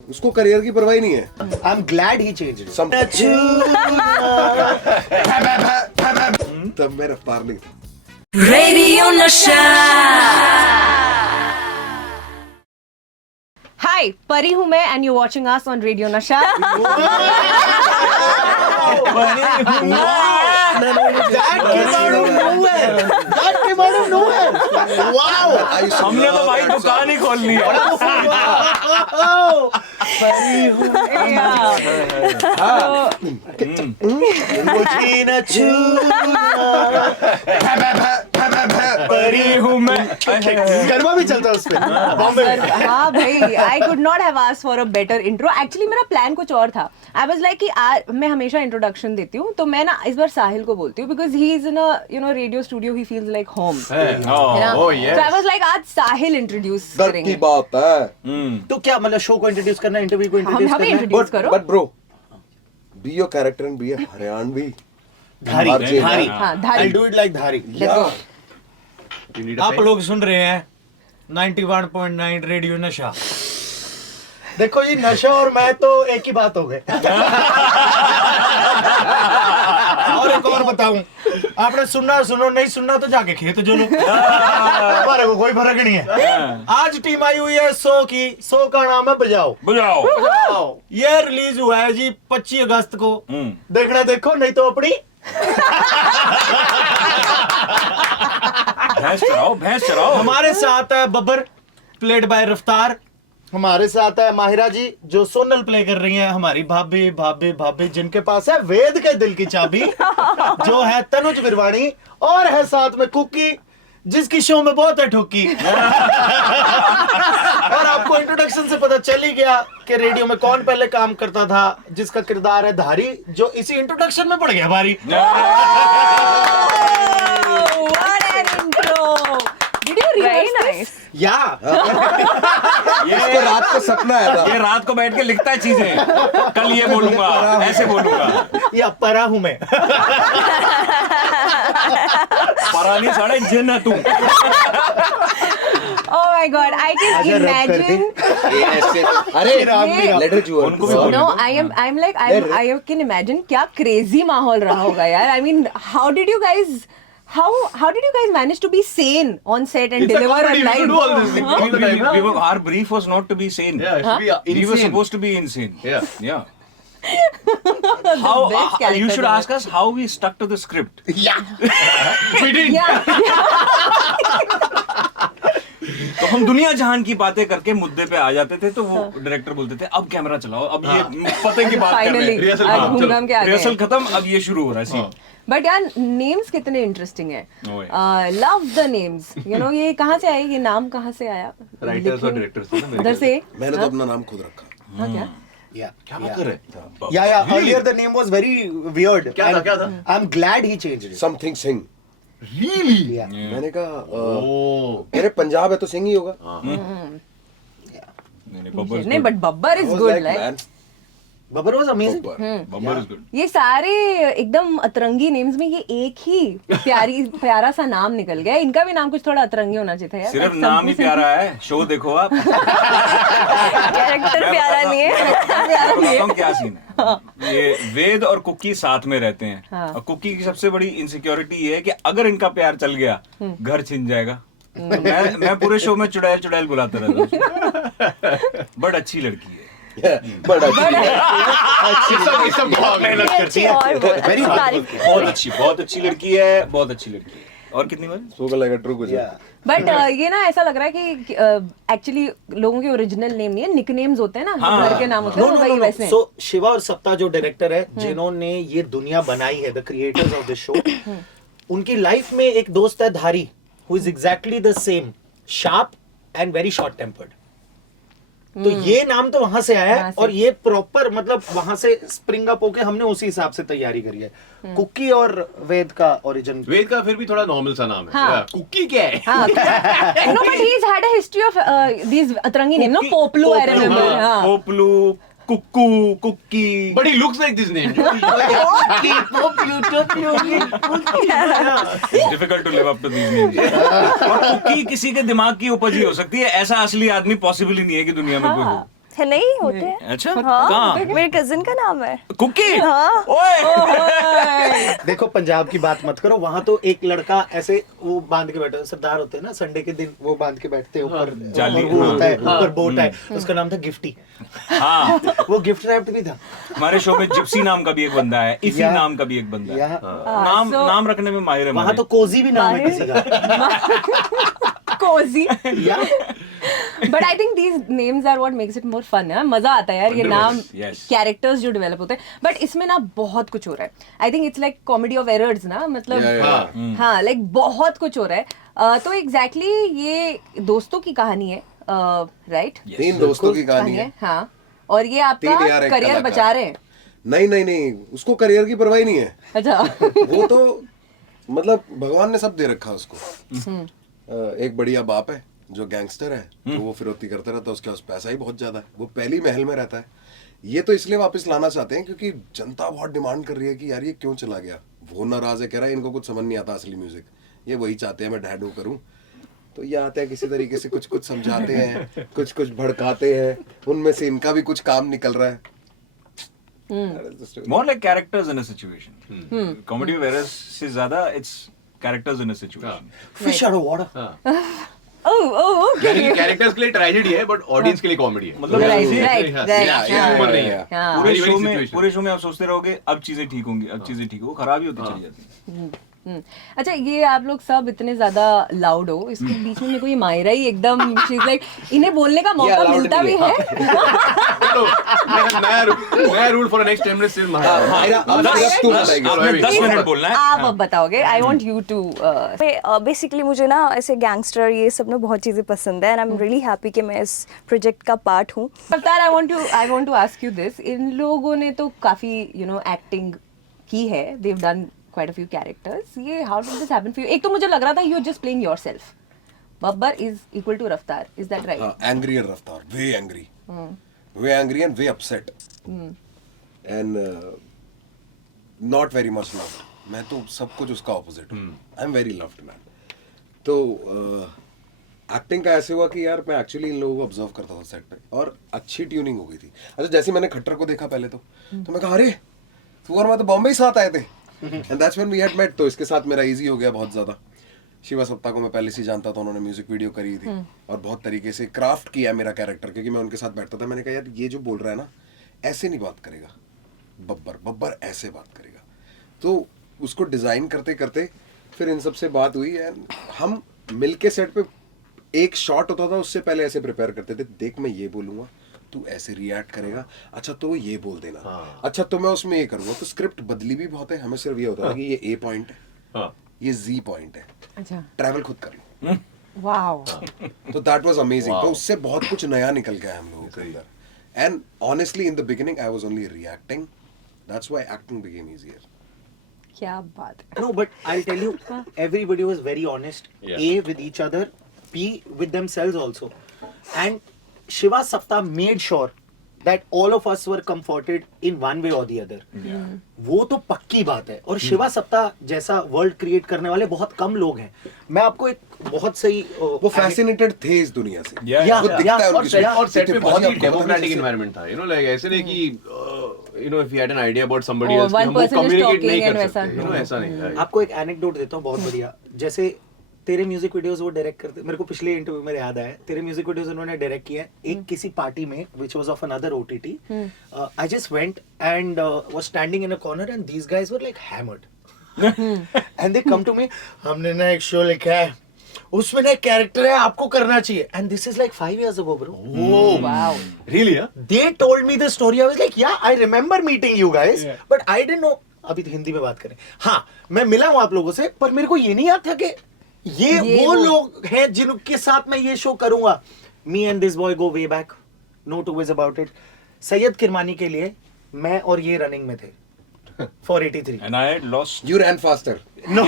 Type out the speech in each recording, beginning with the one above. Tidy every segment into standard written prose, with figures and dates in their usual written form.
उसको करियर की परवाह ही नहीं है. I'm glad he changed it. तब मैं रफ्तार नहीं था. रेडियो नशा. हाय, परी हूँ मैं and you watching us on radio नशा. हमने तो भाई दुकान ही खोल ली है. मुझे न परी हूँ मैं. गरबा भी चलता है उस पे बॉम्बे में. हाँ भाई, I could not have asked for a better intro. Actually मेरा प्लान कुछ और था. आई वाज लाइक कि मैं हमेशा इंट्रोडक्शन देती हूँ, तो मैं ना इस बार साहिल को बोलती हूँ because he is in a radio studio. He feels like home. So I was like आज साहिल इंट्रोड्यूस दर्द करेंगे. की बात है. तो क्या मतलब शो को इंट्रोड्यूस करना, इंटरव्यू को इंट्रोड्यूस हमें करना? इंट्रोड्यूस करो. But bro, be your character and be a Haryanvi. धारी, RJ. धारी. हाँ, धारी. I'll do it like धारी. Let's go. आप लोग सुन रहे हैं 91.9 रेडियो नशा. देखो ये नशा और मैं तो एक ही बात हो गए. और एक और बताऊं, आपने सुनना सुनो, नहीं सुनना तो जाके खेत जो लो. हमारे को कोई फर्क नहीं है. आज टीम आई हुई है सो की. सो का नाम है बजाओ. बुझाओ. ये रिलीज हुआ है जी 25 अगस्त को. देखना देखो, नहीं तो अपनी भैंस चराओ. हमारे साथ है बब्बर, प्लेड बाय रफ्तार. हमारे साथ है माहिरा जी, जो सोनल प्ले कर रही हैं. हमारी भाभी भाभी भाभी, जिनके पास है वेद के दिल की चाबी, जो है तनुज बिरवाणी. और है साथ में कुकी, जिसकी शो में बहुत है ठुक्की. और आपको इंट्रोडक्शन से पता चल ही गया कि रेडियो में कौन पहले काम करता था, जिसका किरदार है धारी, जो इसी इंट्रोडक्शन में पड़ गया भारी. What an intro! Did you rehearse this? या इसको रात को सपना आया था. ये रात को बैठ के लिखता है चीजें. कल ये बोलूंगा, ऐसे बोलूंगा. या परा हूं मैं. परानी साढ़े जिन है तू. Oh my God! I can imagine. अरे let her do उनको भी her. बोल. No, I'm like I can imagine क्या crazy माहौल रहा होगा यार. I mean, how did you guys manage to be sane on set and deliver a line? Our brief was not to be sane. We were supposed to be insane. Yeah. How best character you should ever. ask us how we stuck to the script. Yeah. तो हम दुनिया जहान की बातें करके मुद्दे पे आ जाते थे, तो वो डायरेक्टर बोलते थे अब कैमरा चलाओ, अब ये पते की बात कर रहे हैं. Finally, आज घूम-घाम के आ गए. रिहर्सल खत्म, अब ये शुरू हो रहा है सीन. बट यार नेम्स कितने इंटरेस्टिंग है. Oh, yeah. Love the names. ये कहाँ से आए, ये नाम कहाँ से आया? राइटर्स और डायरेक्टर्स थे ना. उधर से. मैंने तो अपना नाम खुद रखा. हाँ क्या? क्या बात कर रहे हैं? Yeah. Earlier the name was very weird. क्या था, क्या था? I'm glad he changed it. Something Singh. Really? Yeah. मैंने कहा Oh. मेरे पंजाब है तो सिंह ही होगा. नहीं but Babbar is I was good like, like. man, Babbar was amazing. Babbar is good. ये सारे एकदम अतरंगी नेम्स में ये एक ही प्यारा सा नाम निकल गया. इनका भी नाम कुछ थोड़ा अतरंगी होना चाहिए था यार. सिर्फ नाम ही प्यारा है, शो देखो आप. कैरेक्टर प्यारा नहीं है. प्यारा नहीं बताता हूँ है. क्या सीन है. ये वेद और कुकी साथ में रहते हैं. हाँ. और कुकी की सबसे बड़ी इनसिक्योरिटी ये है कि अगर इनका प्यार चल गया घर छिन जाएगा. तो मैं पूरे शो में चुड़ैल चुड़ैल बुलाता रहता हूँ. बट अच्छी लड़की है. बड़ा ये सब बहुत मेहनत करती है. वेरी बहुत अच्छी लड़की है, बहुत अच्छी लड़की है. और कितनी बार सो लगा ट्रू कुछ. बट ये ना ऐसा लग रहा है कि एक्चुअली लोगों के ओरिजिनल नेम नहीं है, निकनेम्स होते हैं ना. हाँ. घर के नाम होते हैं No. वही वैसे. So शिवा और सप्ता जो डायरेक्टर है, जिन्होंने ये दुनिया बनाई है, the creators of the show, उनकी लाइफ में एक दोस्त है धारी, who is exactly the same, sharp and very short tempered. तो ये नाम तो वहां से आया है. और ये प्रॉपर मतलब वहां से स्प्रिंग अप होके हमने उसी हिसाब से तैयारी करी है. कुकी और वेद का ओरिजिन. वेद का फिर भी थोड़ा नॉर्मल सा नाम है. हाँ. कुकी क्या है? No, but he's had a history of these अतरंगी name. No, Poplu, I remember. हाँ. Poplu, Kukku, Kukki. But he looks like this name. Difficult to live up to these names. और कुकी किसी के दिमाग की उपज ही हो सकती है, ऐसा असली आदमी पॉसिबल ही नहीं है कि दुनिया में कोई हो. है नहीं होते हैं। अच्छा हाँ कहाँ मेरे कजिन का नाम है। कुकी हाँ ओए देखो पंजाब की बात मत करो, वहां तो एक लड़का ऐसे वो बांध के बैठा, सरदार होते हैं ना, संडे के दिन वो बांध के बैठते हैं ऊपर जाली, और वो हाँ, होता है ऊपर बोट है, उसका नाम था गिफ्टी। हाँ वो गिफ्ट रैप्ड भी था। हमारे शो में जिप्सी नाम का भी एक बंदा है, इफी या- नाम का भी एक बंदा है। यहाँ नाम so- नाम रखने में माहिर है वहां हमारे। तो कोजी भी नाम है किसी का। cozy. या But I think these names are what makes it more fun. है मजा आता है यार ये 100%, नाम yes. कैरेक्टर्स जो डेवलप होते हैं, बट इसमें ना बहुत कुछ हो रहा है. I think it's like comedy of errors ना, मतलब हाँ like बहुत कुछ हो रहा है. तो एग्जैक्टली ये दोस्तों की कहानी है, राइट? तीन दोस्तों की कहानी है। हाँ, और ये आपका तीन यार, एक करियर कलाकार। बचा रहे हैं. नहीं, उसको करियर की परवाह ही नहीं है। अच्छा. वो तो मतलब भगवान ने सब दे रखा है उसको। एक बढ़िया बाप है जो गैंगस्टर है, तो वो फिरौती करता रहता है, उसके पास पैसा ही बहुत ज्यादा है, वो पहली महल में रहता है। ये तो इसलिए वापस लाना चाहते हैं क्योंकि जनता बहुत डिमांड कर रही है कि यार ये क्यों चला गया। वो नाराज है, कह रहा है इनको कुछ समझ नहीं आता असली म्यूजिक, ये वही चाहते हैं मैं डैडू करूं। तो ये आते हैं किसी तरीके से कुछ समझाते हैं, कुछ भड़काते हैं, उनमें से इनका भी कुछ काम निकल रहा है। More like characters in a situation. Comedy of errors से ज्यादा it's characters in a situation. Fish out of water. Oh, okay. यानी कि कैरेक्टर्स के लिए ट्रेजेडी है बट ऑडियंस के लिए कॉमेडी है। मतलब Right, ऐसे- right. ह्यूमर नहीं है। हाँ. पूरे Very, very शो में situation. आप सोचते रहोगे अब चीजें ठीक होंगी, अब चीजें ठीक हो, खराब ही होती चली जाती हैं। अच्छा, ये आप लोग सब इतने ज्यादा लाउड हो, इसके बीच में मेरे को ये मायरा ही एकदम she's like, इन्हें बोलने का मौका allowed मिलता भी नहीं है. तो नया rule for next 10 minutes still Myra, अब सिर्फ तू बताएगी। आपने 10 मिनट बोलना है। आप अब बताओगे. I want you to. Basically मुझे ना ऐसे गैंगस्टर ये सब ना बहुत चीज़ें पसंद है and I am really happy कि मैं इस प्रोजेक्ट का पार्ट हूँ। Avatar, I want to ask you this. इन लोगों ने तो काफी एक्टिंग की है. They have done quite a few characters. ये how did this happen for you? एक तो मुझे लग रहा था you're just playing yourself. Babbar is equal to Raftaar. Is that right? Angrier Raftaar, way angry, way angry and way upset, and not very much loved. मैं तो सब कुछ उसका opposite हूँ. I'm very loved man. तो acting का ऐसे हुआ कि यार मैं एक्चुअली इन लोगों को ऑब्जर्व करता था सेट पे और अच्छी ट्यूनिंग हो गई थी. अच्छा, जैसे मैंने खट्टर को देखा पहले तो मैं कहा अरे तू और मैं तो बॉम्बे ही साथ आए थे. And that's when we had met. तो इसके साथ मेरा इजी हो गया बहुत ज़्यादा. शिवा सप्ता को मैं पहले से जानता था, उन्होंने म्यूजिक वीडियो करी थी और बहुत तरीके से क्राफ्ट किया मेरा कैरेक्टर, क्योंकि मैं उनके साथ बैठता था. मैंने कहा यार ये जो बोल रहा है ना ऐसे नहीं बात करेगा, बब्बर ऐसे बात करेगा. तो उसको डिज़ाइन करते करते फिर इन सब से बात हुई एंड हम मिल के सेट पे एक शॉट होता था उससे पहले ऐसे प्रिपेयर करते थे. देख मैं ये बोलूँगा, तू ऐसे रिएक्ट करेगा, अच्छा तो ये बोल देना, अच्छा तो मैं उसमें ये करूँगा. तो स्क्रिप्ट बदली भी बहुत है. हमें सिर्फ ये होता था कि ये ए पॉइंट है, ये जी पॉइंट है, अच्छा. ट्रैवल खुद कर लो. Wow. तो दैट वाज अमेजिंग. तो उससे बहुत कुछ नया निकल गया हम लोगों के अंदर. And honestly in the beginning I was only reacting. That's why acting became easier. क्या बात है. No, but I'll tell you, everybody was very honest. Yeah. A with each other, B with themselves also, and Shiva Sapta made sure that all of us were comforted in one way or the other. वो तो पक्की बात है. और शिवा सप्ता जैसा world create करने वाले बहुत कम लोग हैं. मैं आपको एक बहुत सही वो फैसिनेटेड थे इस दुनिया से. Yeah, वो दिखता है और उनकी सेट- और सेट पे बहुत ही आपको पता नहीं डेमोक्रेटिक कैसे- एनवायरनमेंट था, like ऐसे नहीं कि if you had an idea about somebody Oh, else, one हम वो person is communicate talking नहीं and कर वैसा. सकते, ऐसा नहीं. आपको एक एनेक्डोट देता हूँ बहुत बढ़िया. जैसे तेरे म्यूजिक वीडियोस वो डायरेक्ट करते, मेरे को पिछले इंटरव्यू में याद आया, तेरे म्यूजिक वीडियोस उन्होंने डायरेक्ट किया है एक किसी पार्टी में which was of another OTT. I just went and was standing in a corner and these guys were like hammered and they come to me, हमने ना एक शो लिखा है उसमें ना एक कैरेक्टर है आपको करना चाहिए. And this is like 5 years ago bro. Wow. Really, yeah? They told me the story. I was like, yeah, I remember meeting you guys, but I didn't know. अभी तो हिंदी में बात करें. हाँ, मैं मिला हूँ आप लोगों से, पर मेरे को ये नहीं याद था कि ये वो लोग हैं जिनके साथ मैं ये शो करूंगा. Me and this boy go way back. No two ways about it. Syed Kirmani के लिए मैं और ये रनिंग में थे. 483. And I had lost. You ran faster. No.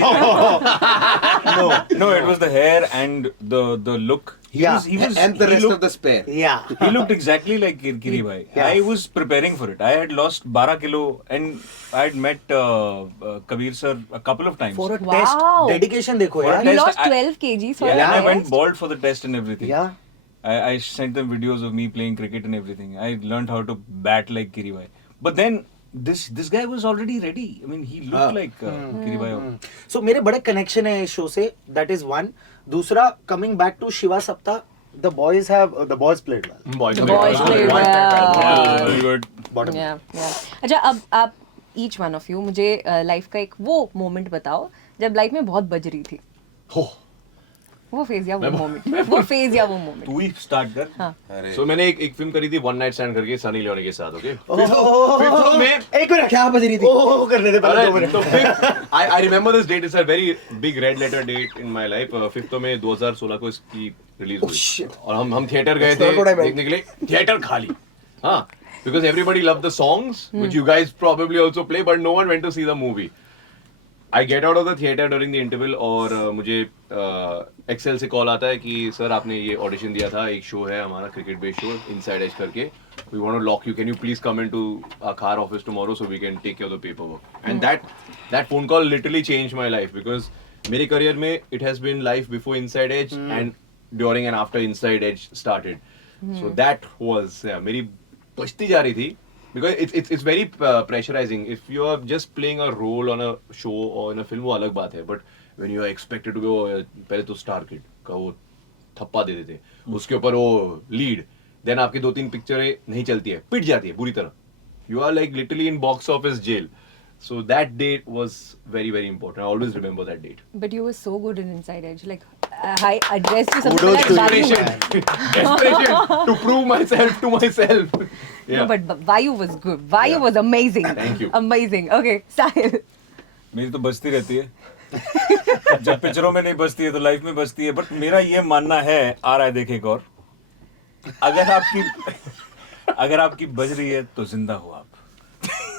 No, it was the hair and the look. He Yeah. was, And the he rest looked, of the spare. Yeah. He looked exactly like Kirkiri bhai. Yeah. I was preparing for it. I had lost 12 kilo and I had met Kabir sir a couple of times. For a Wow. test. Dedication देखो For a यार. You test, lost I- 12 kgs for Yeah, and I that. went bald for the test and everything. Yeah. I sent them videos of me playing cricket and everything. I learned how to bat like Kiribai. But then this guy was already ready. I mean, he looked like Kiribai. So मेरे बड़े connection है इस show से. That is one. दूसरा, coming back to Shiva Sapta, the boys played well. Boys Boys played well. Very good. Bottom. Yeah. अच्छा, अब आप each one of you मुझे लाइफ का एक वो मोमेंट बताओ जब लाइफ में बहुत बज रही थी. वो फेज या वो मोमेंट, वो फेज या वो मोमेंट. तू ही start कर. हाँ. अरे सो मैंने एक फिल्म करी थी वन नाइट स्टैंड करके सनी लियोनी के साथ. ओके एक मिनट, क्या बज रही थी? ओ करने दे पहले 2 मिनट. तो I remember this date. It's a very big red letter date in my life. 5 में 2016 को इसकी रिलीज हुई और हम थिएटर गए थे देखने के लिए. थिएटर खाली. हाँ, because everybody loved the songs which you guys probably also play, but no one went to see the movie. I get out of the theater during the interval और मुझे एक्सेल से कॉल आता है कि sir आपने ये audition दिया था, एक शो है हमारा cricket based show inside edge करके, we want to lock you, can you please come into our car office tomorrow so we can take care of the paper work. And that phone call literally change my life because मेरे career में it has been life before inside edge and during and after inside edge started. So that was मेरी बचती जा रही थी. Because it's very pressurizing. If you are just playing a role on a show or in a film, वो अलग बात है. But when you are expected to go, पहले तो Star Kid का वो थप्पा दे देते, उसके ऊपर वो lead, then आपकी 2-3 पिक्चरें नहीं चलती है, पिट जाती है बुरी तरह. You are like literally in box office jail. So that date was very very important. I always remember that date. But you were so good in Inside Edge. Like I addressed you something Kudos like to Vayu. Desperation to prove myself to myself. Yeah. No, but Vayu was good. Vayu was amazing. Thank you. Amazing. Okay, Sahil. मेरी तो बचती रहती है. जब पिक्चरों में नहीं बचती है तो लाइफ में बचती है. बट मेरा ये मानना है, आ रहा है देखे एक और, अगर आपकी बज रही है तो जिंदा हो आप.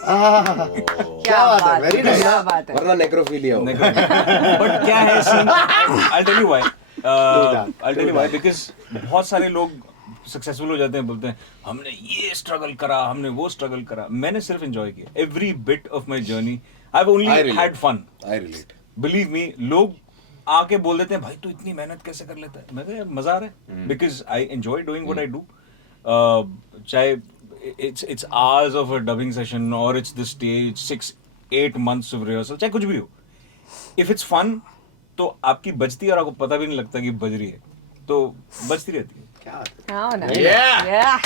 क्या बात है, very nice. क्या बात है. वरना नेक्रोफिलिया हो. बट क्या है scene, I'll tell you why. I'll tell you why, because बहुत सारे लोग सक्सेसफुल हो जाते हैं, बोलते हैं हमने ये स्ट्रगल करा, हमने वो स्ट्रगल करा. मैंने सिर्फ एंजॉय किया. Every bit of my journey I have only had fun. I relate. Believe me, लोग आके बोल देते हैं भाई तू इतनी मेहनत कैसे कर लेता है. मैं कहा यार मजा आ रहा है, because I enjoy doing what I do. चाहे it's hours of a dubbing session or it's the stage, 6-8 months of rehearsal, चाहे कुछ भी हो. If it's fun, तो आपकी बजती है और आपको पता भी नहीं लगता कि बज रही है, तो बजती रहती है. हाँ ना. Yeah. Yeah.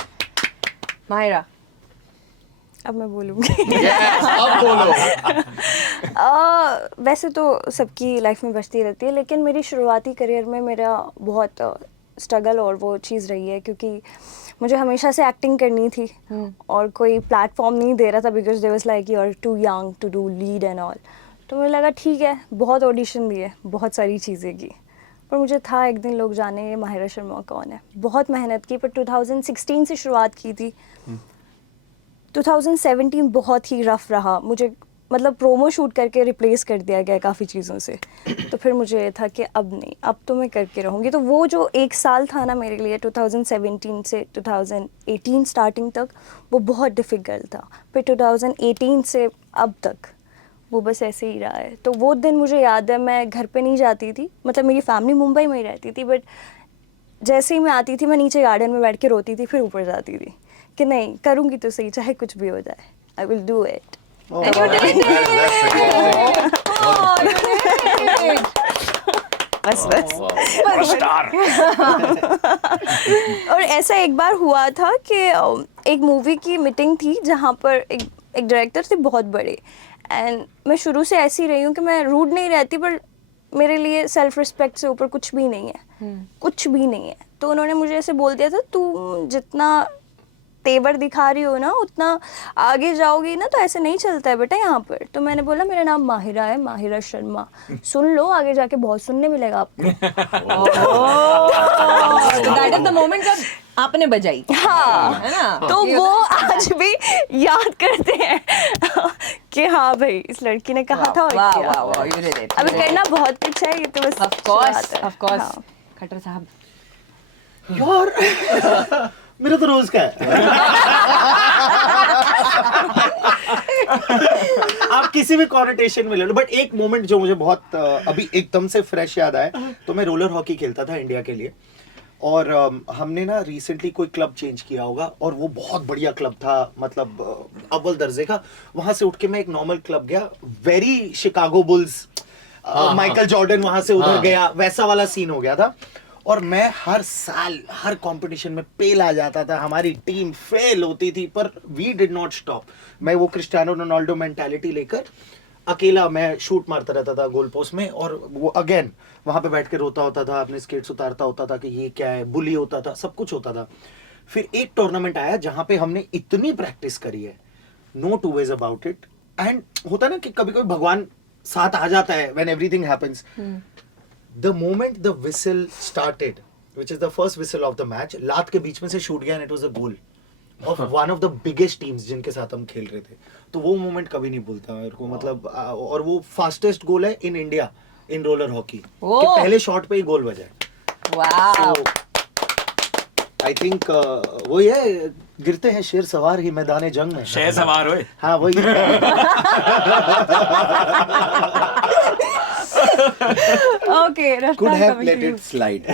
माहिरा. अब मैं बोलूँगी. Yes, अब बोलो. वैसे तो सबकी लाइफ में बचती रहती है, लेकिन मेरी शुरुआती करियर में मेरा बहुत स्ट्रगल और वो चीज़ रही है, क्योंकि मुझे हमेशा से एक्टिंग करनी थी और कोई प्लेटफॉर्म नहीं दे रहा था, because they was like you are too young to do lead and all. तो मुझे लगा ठीक है, बहुत ऑडिशन दिए, बहुत सारी चीज़ें की, पर मुझे था एक दिन लोग जाने ये माहिरा शर्मा कौन है. बहुत मेहनत की, पर 2016 से शुरुआत की थी. 2017 बहुत ही रफ रहा. मुझे मतलब प्रोमो शूट करके रिप्लेस कर दिया गया काफ़ी चीज़ों से. तो फिर मुझे ये था कि अब नहीं, अब तो मैं करके रहूँगी. तो वो जो एक साल था ना मेरे लिए, 2017 से 2018 स्टार्टिंग तक, वो बहुत डिफ़िकल्ट था. फिर 2018 से अब तक वो बस ऐसे ही रहा है. तो वो दिन मुझे याद है, मैं घर पे नहीं जाती थी, मतलब मेरी फैमिली मुंबई में ही रहती थी, बट जैसे ही मैं आती थी, मैं नीचे गार्डन में बैठ के रोती थी, फिर ऊपर जाती थी कि नहीं करूँगी तो सही, चाहे कुछ भी हो जाए, I will do it. And you did it. Oh, you did it. बस और ऐसा एक बार हुआ था कि एक मूवी की मीटिंग थी जहाँ पर एक डायरेक्टर थे बहुत बड़े, एंड मैं शुरू से ऐसी रही हूँ कि मैं रूड नहीं रहती, पर मेरे लिए सेल्फ रिस्पेक्ट से ऊपर कुछ भी नहीं है, कुछ भी नहीं है. तो उन्होंने मुझे ऐसे बोल दिया था, तू जितना तेवर दिखा रही हो ना, उतना आगे जाओगी ना तो ऐसे नहीं चलता है बेटा यहाँ पर. तो मैंने बोला मेरा नाम माहिरा है, माहिरा शर्मा, सुन लो, आगे जाके बहुत सुनने मिलेगा आपको. That is the moment जब आपने बजाई. हाँ, है ना? तो वो आज भी याद करते हैं कि हाँ भाई इस लड़की ने कहा था और किया. वाह, you did it. अभी करना बहुत कुछ है, ये तो बस Of course, शुरुआत है. of course. हाँ. खट्टर साहब. यार मेरा तो रोज का है. आप किसी भी कॉन्टेशन में ले लो, बट एक मोमेंट जो मुझे बहुत अभी एकदम से फ्रेश याद आया, तो मैं रोलर हॉकी खेलता था इंडिया के लिए. और हमने ना रिसेंटली कोई क्लब चेंज किया होगा और वो बहुत बढ़िया क्लब था, मतलब अव्वल दर्जे का। वहां से उठ के मैं एक नॉर्मल क्लब गया, very Chicago bulls, Michael Jordan वहां से उधर गया, वैसा वाला सीन हो गया था। और मैं हर साल हर कंपटीशन में फेल आ जाता था, हमारी टीम फेल होती थी, पर वी डिड नॉट स्टॉप। मैं वो क्रिस्टियानो रोनाल्डो मेंटालिटी लेकर अकेला मैं शूट मारता रहता था गोल पोस्ट में, और वो अगेन वहां पे बैठ के रोता होता था, अपने स्केट्स उतारता होता था कि ये क्या है, बुली होता था, सब कुछ होता था। फिर एक टूर्नामेंट आया जहां पे हमने इतनी प्रैक्टिस करी है, no two ways about it. And होता ना कि कभी कभी भगवान साथ आ जाता है when everything happens. The moment the whistle started, which is the first whistle of the match, लात के बीच में से शूट गया and it was a goal of one of the biggest teams जिनके साथ हम खेल रहे थे। तो वो मोमेंट कभी नहीं भूलता मेरे को, मतलब और वो फास्टेस्ट गोल है in India in roller hockey, कि पहले शॉट पे ही गोल बजा है। वाओ, आई थिंक वही है, गिरते हैं शेर सवार ही मैदान जंग में। शहर सवार होए। हाँ वही okay, Raftaar, Could have coming let to you. it slide.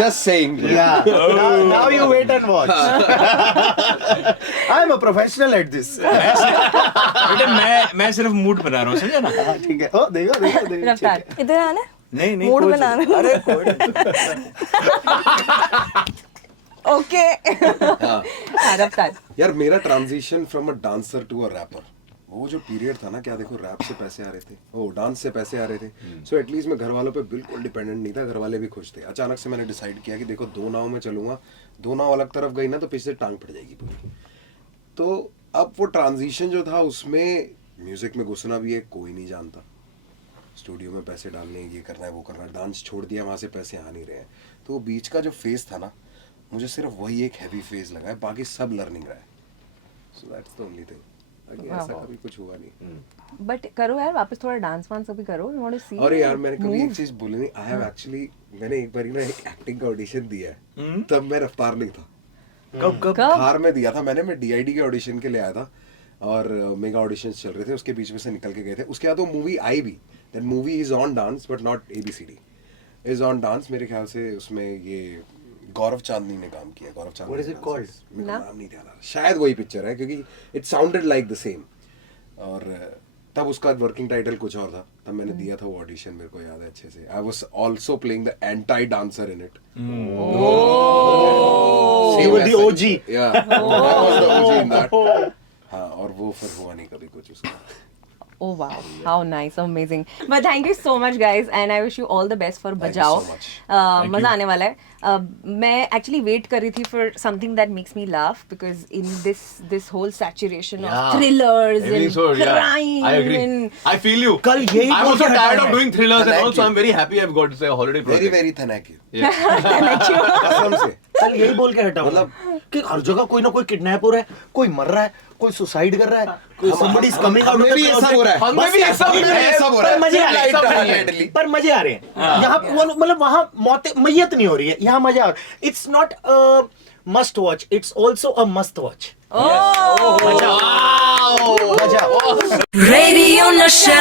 Just saying. Yeah. Now you wait and watch. I am a professional at this. बेटे मैं सिर्फ मूड बना रहा हूँ, समझे ना? हाँ, ठीक है। ओ देखो रफ्तार, इधर आना, नहीं मूड कोई बनाना। चीज़- अरे कोई ओके। हाँ, रफ्तार। यार मेरा transition from a dancer to a rapper, वो जो पीरियड था ना, क्या देखो रैप से पैसे आ रहे थे, वो डांस से पैसे आ रहे थे, सो एटलीस्ट मैं घर वालों पे बिल्कुल डिपेंडेंट नहीं था, घर वाले भी खुश थे। अचानक से मैंने डिसाइड किया कि देखो दो नाव में चलूंगा, दो नाव अलग तरफ गई ना तो पीछे से टांग फट जाएगी पूरी। तो अब वो ट्रांजिशन जो था उसमें म्यूजिक में घुसना भी है, कोई नहीं जानता, स्टूडियो में पैसे डालने, ये करना है वो करना है, डांस छोड़ दिया, वहाँ से पैसे आ नहीं रहे हैं। तो वो बीच का जो फेज था ना, मुझे सिर्फ वही एक हैवी फेज लगा है, बाकी सब लर्निंग रहा है। So that's the only thing. आगे ऐसा कभी कुछ हुआ नहीं। बट करो यार, वापस थोड़ा डांस वांस कभी करो, वी वांट टू सी। अरे यार मैंने कभी एक चीज बोली नहीं, आई हैव एक्चुअली, मैंने एक बार ना एक एक्टिंग का ऑडिशन दिया है, तब मैं रफ्तार नहीं था, कब थार में दिया था मैंने, मैं डीआईडी के ऑडिशन के लिए आया था और मेगा ऑडिशंस चल रहे थे, उसके बीच में से निकल के गए थे। उसके बाद वो मूवी आई भी, that movie is on dance but not ABCD, is on dance. मेरे ख्याल से उसमें ये गौरव चांदनी ने काम किया। गौरव चांदनी, What is it called? मेरे को नाम नहीं ध्यान आ रहा, शायद वही पिक्चर है क्योंकि it sounded like the same. और तब उसका वर्किंग टाइटल कुछ और था, तब मैंने दिया था वो ऑडिशन, मेरे को याद है अच्छे से। I was also playing the anti dancer in it. You were the OG. Yeah, I was the OG in that. हाँ, और वो फिर हुआ नहीं कभी कुछ उसका। Oh wow, how nice, amazing. But thank you so much guys and I wish you all the best for Thank you Bajao. so much. मजा आने वाला है। मैं actually wait कर रही थी for something that makes me laugh because in this whole saturation of thrillers and crime I agree. and I feel you. कल यही I'm बोल also के tired हटा of है। doing thrillers and Thank also you. I'm very happy I've got a holiday Very project. very thank you। thank you. कसम से। कल यही बोल के हटा, मतलब कि हर जगह कोई ना कोई किडनैप हो रहा है, कोई मर रहा है, कोई सुसाइड कर रहा है, कोई somebody is coming out of हमें the भी ये सब हो रहा है। हमें भी ये सब हो रहा है। ये सब हो रहा है। पर मजे आ रहे हैं, सब सब नहीं है नहीं Italy। है, पर मजे आ रहे हैं। यहाँ मतलब वहाँ मौतें मैयत नहीं हो रही है, यहाँ मजा आ रहा है। It's not a must watch, it's also a must watch। मजा रेडियो नशा।